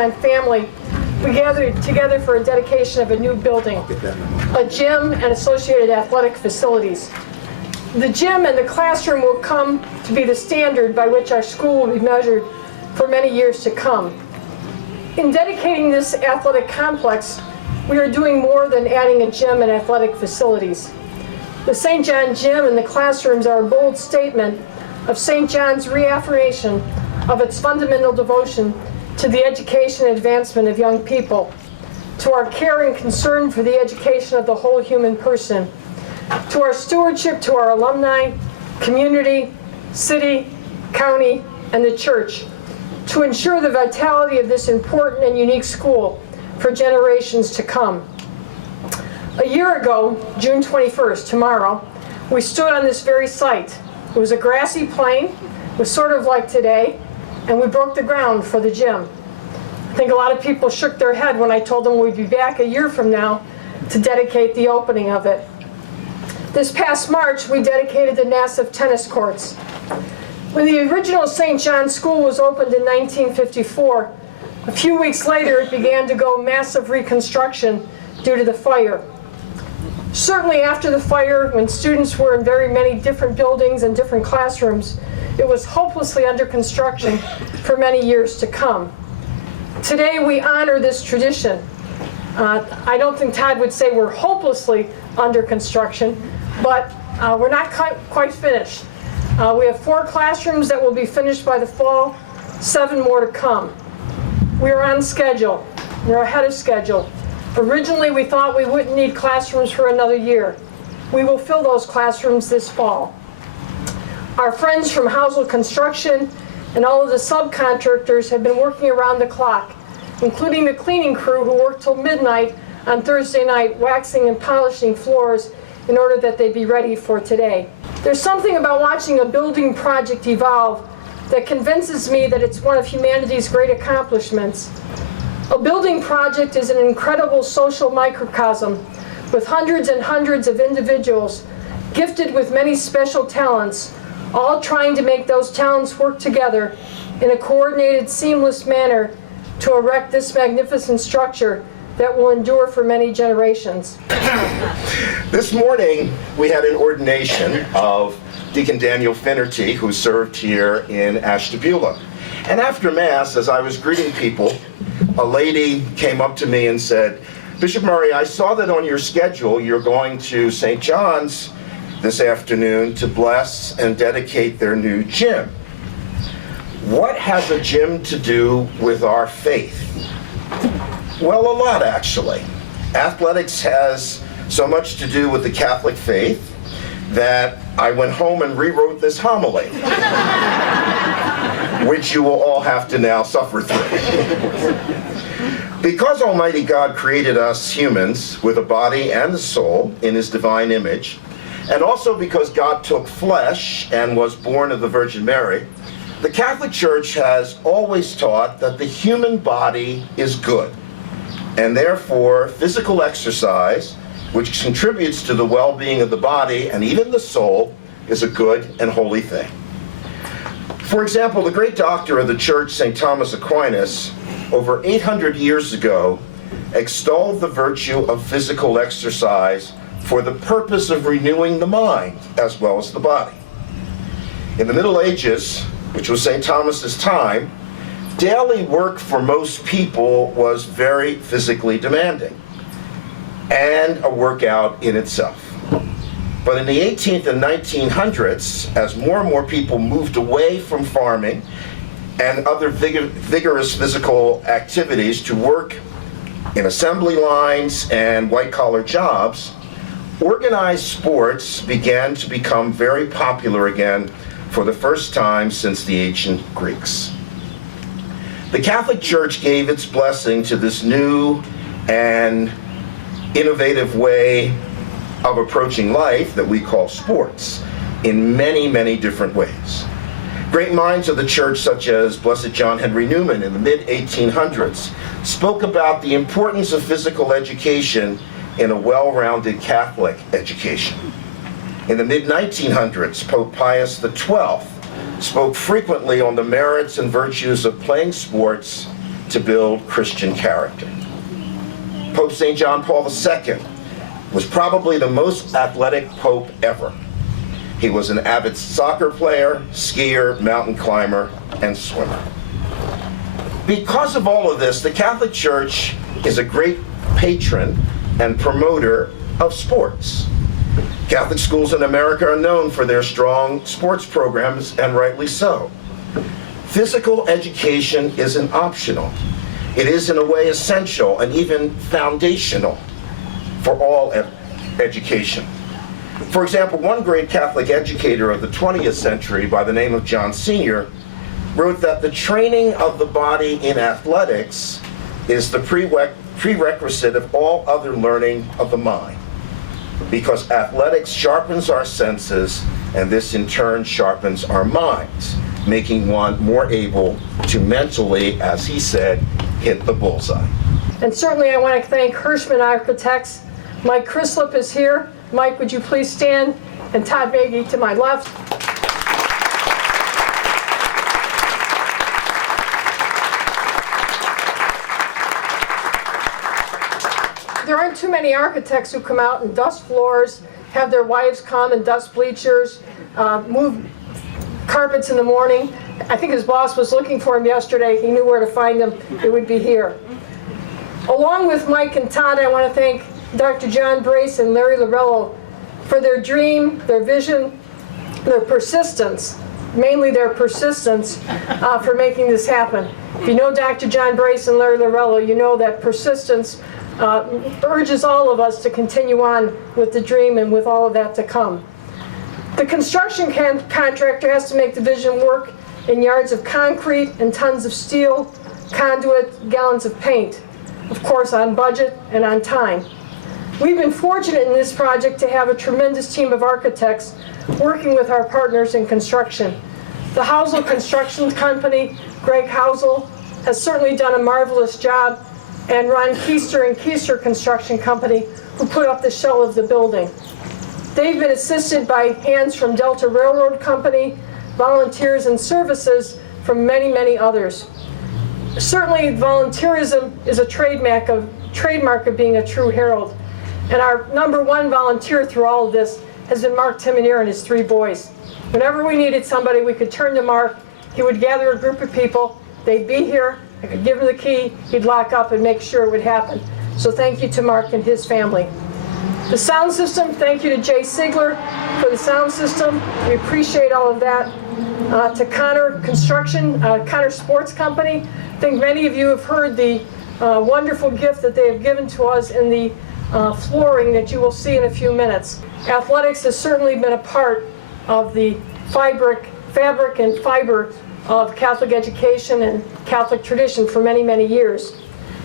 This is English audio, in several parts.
John family, we gathered together for a dedication of a new building, a gym and associated athletic facilities. The gym and the classroom will come to be the standard by which our school will be measured for many years to come. In dedicating this athletic complex, we are doing more than adding a gym and athletic facilities. The St. John Gym and the classrooms are a bold statement of St. John's reaffirmation of its fundamental devotion to the education and advancement of young people, to our care and concern for the education of the whole human person, to our stewardship to our alumni, community, city, county, and the church, to ensure the vitality of this important and unique school for generations to come. A year ago, June 21st, tomorrow, we stood on this very site. It was a grassy plain, it was sort of like today, and we broke the ground for the gym. I think a lot of people shook their head when I told them we'd be back a year from now to dedicate the opening of it. This past March, we dedicated the massive tennis courts. When the original St. John's School was opened in 1954, a few weeks later it began to go massive reconstruction due to the fire. Certainly after the fire, when students were in very many different buildings and different classrooms, it was hopelessly under construction for many years to come. Today we honor this tradition. I don't think Todd would say we're hopelessly under construction, but we're not quite finished. We have 4 classrooms that will be finished by the fall, 7 more to come. We are on schedule. We're ahead of schedule. Originally, we thought we wouldn't need classrooms for another year. We will fill those classrooms this fall. Our friends from Housel Construction and all of the subcontractors have been working around the clock, including the cleaning crew who worked till midnight on Thursday night waxing and polishing floors in order that they be ready for today. There's something about watching a building project evolve that convinces me that it's one of humanity's great accomplishments. A building project is an incredible social microcosm with hundreds and hundreds of individuals gifted with many special talents, all trying to make those talents work together in a coordinated, seamless manner to erect this magnificent structure that will endure for many generations. This morning, we had an ordination of Deacon Daniel Finnerty, who served here in Ashtabula. And after Mass, as I was greeting people, a lady came up to me and said, "Bishop Murray, I saw that on your schedule you're going to St. John's this afternoon to bless and dedicate their new gym. What has a gym to do with our faith?" Well, a lot, actually. Athletics has so much to do with the Catholic faith that I went home and rewrote this homily, which you will all have to now suffer through. Because Almighty God created us humans with a body and a soul in His divine image, and also because God took flesh and was born of the Virgin Mary, the Catholic Church has always taught that the human body is good, and therefore physical exercise, which contributes to the well-being of the body and even the soul, is a good and holy thing. For example, the great doctor of the Church, St. Thomas Aquinas, over 800 years ago, extolled the virtue of physical exercise for the purpose of renewing the mind as well as the body. In the Middle Ages, which was St. Thomas's time, daily work for most people was very physically demanding and a workout in itself. But in the 18th and 1900s, as more and more people moved away from farming and other vigorous physical activities to work in assembly lines and white-collar jobs, organized sports began to become very popular again for the first time since the ancient Greeks. The Catholic Church gave its blessing to this new and innovative way of approaching life that we call sports in many, many different ways. Great minds of the church, such as Blessed John Henry Newman in the mid-1800s, spoke about the importance of physical education in a well-rounded Catholic education. In the mid-1900s, Pope Pius XII spoke frequently on the merits and virtues of playing sports to build Christian character. Pope St. John Paul II was probably the most athletic pope ever. He was an avid soccer player, skier, mountain climber, and swimmer. Because of all of this, the Catholic Church is a great patron and promoter of sports. Catholic schools in America are known for their strong sports programs, and rightly so. Physical education isn't optional. It is, in a way, essential and even foundational for all education. For example, one great Catholic educator of the 20th century by the name of John Sr. wrote that the training of the body in athletics is the prerequisite of all other learning of the mind, because athletics sharpens our senses, and this in turn sharpens our minds, making one more able to mentally, as he said, hit the bullseye. And certainly I want to thank Hirschman Architects. Mike Crislip is here. Mike, would you please stand? And Todd Maggie to my left. There aren't too many architects who come out and dust floors, have their wives come and dust bleachers, move carpets in the morning. I think his boss was looking for him yesterday. He knew where to find him. It would be here. Along with Mike and Todd, I want to thank Dr. John Brace and Larry Lorello for their dream, their vision, their persistence, mainly their persistence for making this happen. If you know Dr. John Brace and Larry Lorello, you know that persistence urges all of us to continue on with the dream and with all of that to come. The construction contractor has to make the vision work in yards of concrete and tons of steel, conduit, gallons of paint, of course on budget and on time. We've been fortunate in this project to have a tremendous team of architects working with our partners in construction. The Housel Construction Company, Greg Housel, has certainly done a marvelous job, and Ron Keister and Keister Construction Company, who put up the shell of the building. They've been assisted by hands from Delta Railroad Company, volunteers and services from many, many others. Certainly, volunteerism is a trademark of being a true herald. And our #1 volunteer through all of this has been Mark Timonier and his 3 boys. Whenever we needed somebody, we could turn to Mark. He would gather a group of people. They'd be here. I could give him the key. He'd lock up and make sure it would happen. So thank you to Mark and his family. The sound system, thank you to Jay Sigler for the sound system. We appreciate all of that. To Connor Construction, Connor Sports Company. I think many of you have heard the wonderful gift that they have given to us in the flooring that you will see in a few minutes. Athletics has certainly been a part of the fabric and fiber of Catholic education and Catholic tradition for many, many years.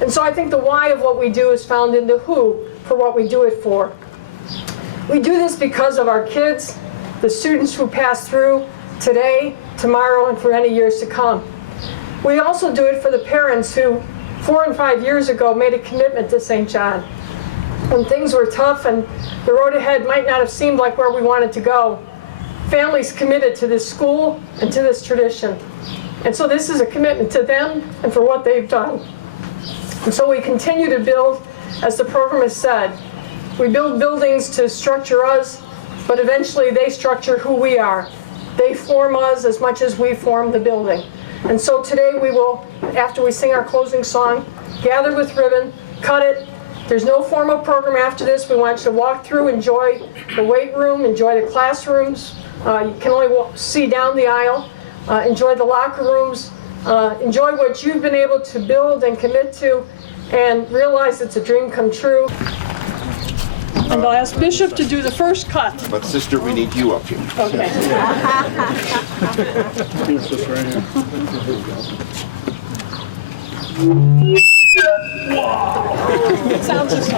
And so I think the why of what we do is found in the who for what we do it for. We do this because of our kids, the students who pass through today, tomorrow, and for many years to come. We also do it for the parents who 4 and 5 years ago made a commitment to St. John. When things were tough and the road ahead might not have seemed like where we wanted to go, families committed to this school and to this tradition. And so this is a commitment to them and for what they've done. And so we continue to build, as the program has said, we build buildings to structure us, but eventually they structure who we are. They form us as much as we form the building. And so today we will, after we sing our closing song, gather with ribbon, cut it. There's no formal program after this. We want you to walk through, enjoy the weight room, enjoy the classrooms. You can only see down the aisle. Enjoy the locker rooms. Enjoy what you've been able to build and commit to, and realize it's a dream come true. And I'll ask Bishop to do the first cut. But sister, we need you up here. Okay. Here's this right here. Sounds just